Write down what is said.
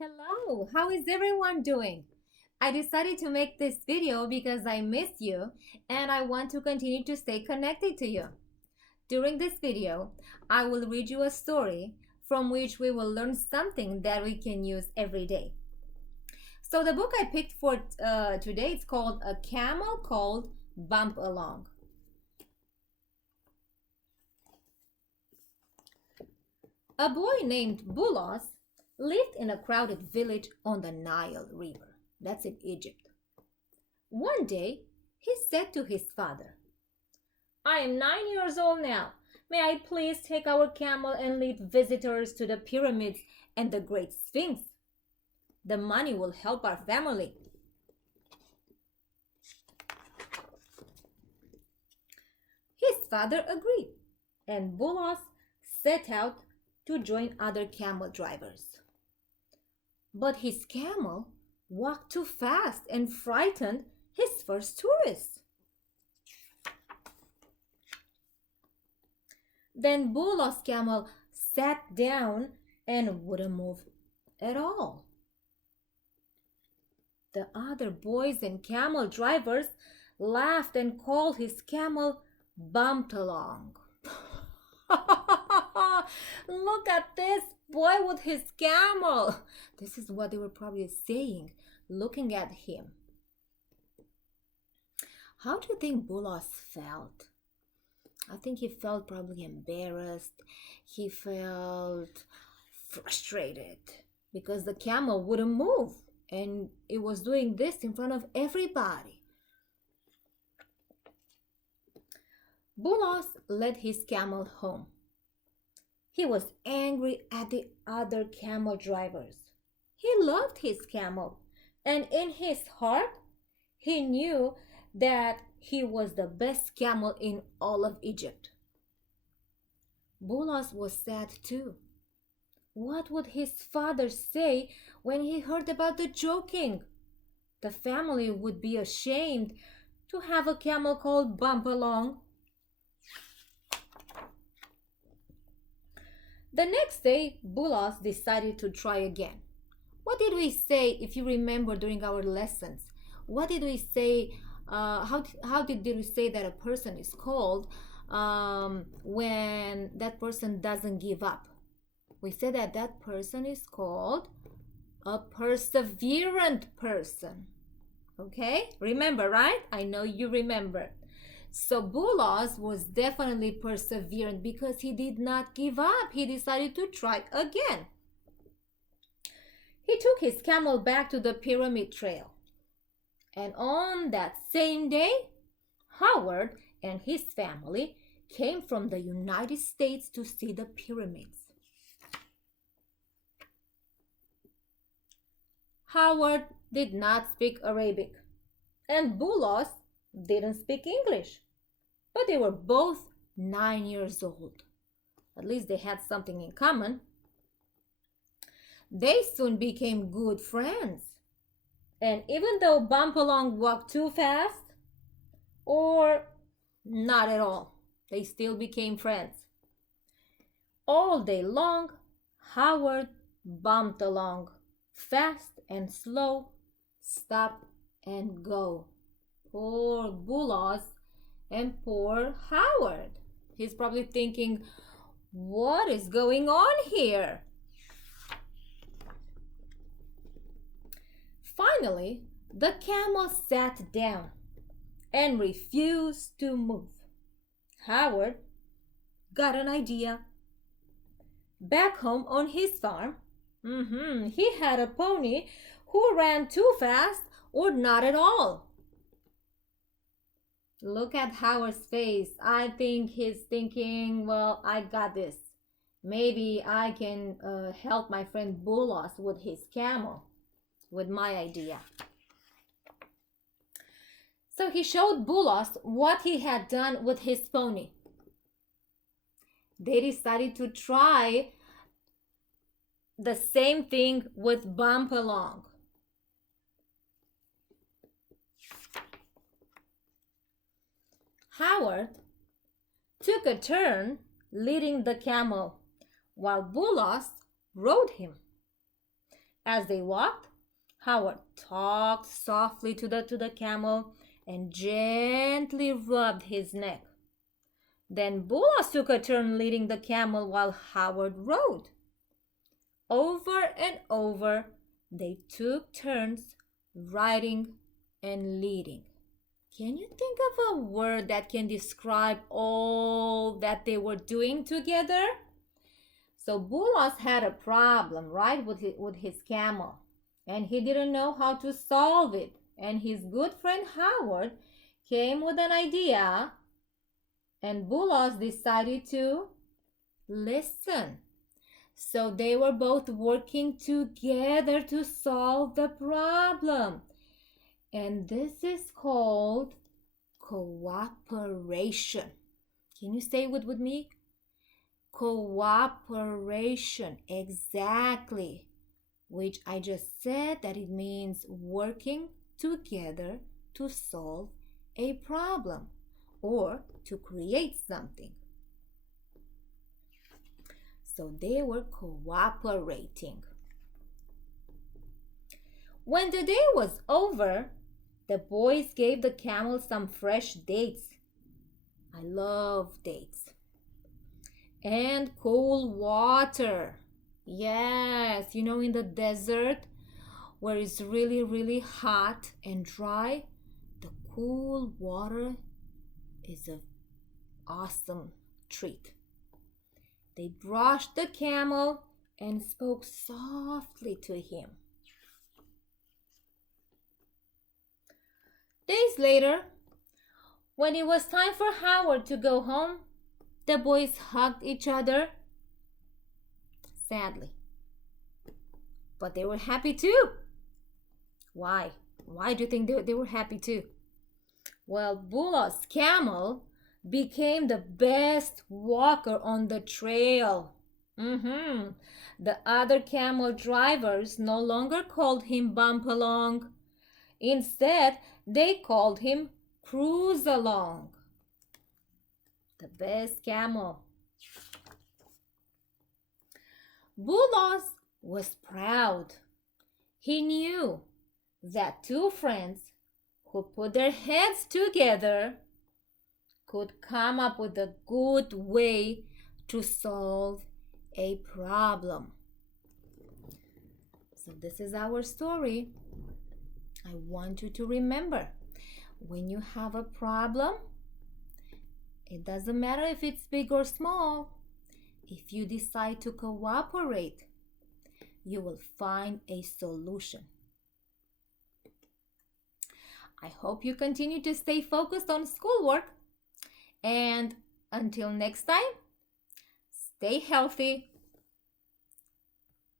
Hello, how is everyone doing? I decided to make this video because I miss you and I want to continue to stay connected to you. During this video, I will read you a story from which we will learn something that we can use every day. So the book I picked for today is called A Camel Called Bump Along. A boy named Bulos lived in a crowded village on the Nile River. That's in Egypt. One day, he said to his father, I am 9 years old now. May I please take our camel and lead visitors to the pyramids and the Great Sphinx? The money will help our family. His father agreed, and Bulos set out to join other camel drivers. But his camel walked too fast and frightened his first tourists. Then Bulos's camel sat down and wouldn't move at all. The other boys and camel drivers laughed and called his camel bumped along. Look at this boy with his camel. This is what they were probably saying, looking at him. How do you think Bulos felt? I think he felt probably embarrassed. He felt frustrated because the camel wouldn't move and it was doing this in front of everybody. Bulos led his camel home. He was angry at the other camel drivers. He loved his camel, and in his heart, he knew that he was the best camel in all of Egypt. Bulos was sad too. What would his father say when he heard about the joking? The family would be ashamed to have a camel called Bump Along. The next day, Bulos decided to try again. What did we say, if you remember, during our lessons? What did we say? How did we say that a person is called when that person doesn't give up? We said that that person is called a perseverant person. Okay? Remember, right? I know you remember. So Bulos was definitely perseverant because he did not give up. He decided to try again. He took his camel back to the pyramid trail. And on that same day, Howard and his family came from the United States to see the pyramids. Howard did not speak Arabic, and Bulos didn't speak English, but they were both 9 years old. At least they had something in common. They soon became good friends. And even though Bump Along walked too fast, or not at all, they still became friends. All day long, Howard bumped along, fast and slow, stop and go. Poor Bulos and poor Howard. He's probably thinking, what is going on here? Finally, the camel sat down and refused to move. Howard got an idea. Back home on his farm, he had a pony who ran too fast or not at all. Look at Howard's face. I think he's thinking, well, I got this. Maybe I can help my friend Bulos with his camel, with my idea. So he showed Bulos what he had done with his pony. They decided to try the same thing with Bump Along. Howard took a turn leading the camel while Bulos rode him. As they walked, Howard talked softly to the camel and gently rubbed his neck. Then Bulas took a turn leading the camel while Howard rode. Over and over, they took turns riding and leading. Can you think of a word that can describe all that they were doing together? So Bulas had a problem, right, with his camel, and he didn't know how to solve it. And his good friend Howard came with an idea, and Bulas decided to listen. So they were both working together to solve the problem. And this is called cooperation. Can you say it with me? Cooperation, exactly. Which I just said that it means working together to solve a problem or to create something. So they were cooperating. When the day was over, the boys gave the camel some fresh dates. I love dates. And cool water. Yes, in the desert where it's really, really hot and dry, the cool water is an awesome treat. They brushed the camel and spoke softly to him. Days later, when it was time for Howard to go home, the boys hugged each other sadly. But they were happy too. Why? Why do you think they were happy too? Well, Bull's camel became the best walker on the trail. The other camel drivers no longer called him Bump Along. Instead, they called him Cruise Along. The best camel. Bulos was proud. He knew that two friends who put their heads together could come up with a good way to solve a problem. So this is our story. I want you to remember, when you have a problem, it doesn't matter if it's big or small. If you decide to cooperate, you will find a solution. I hope you continue to stay focused on schoolwork. And until next time, stay healthy,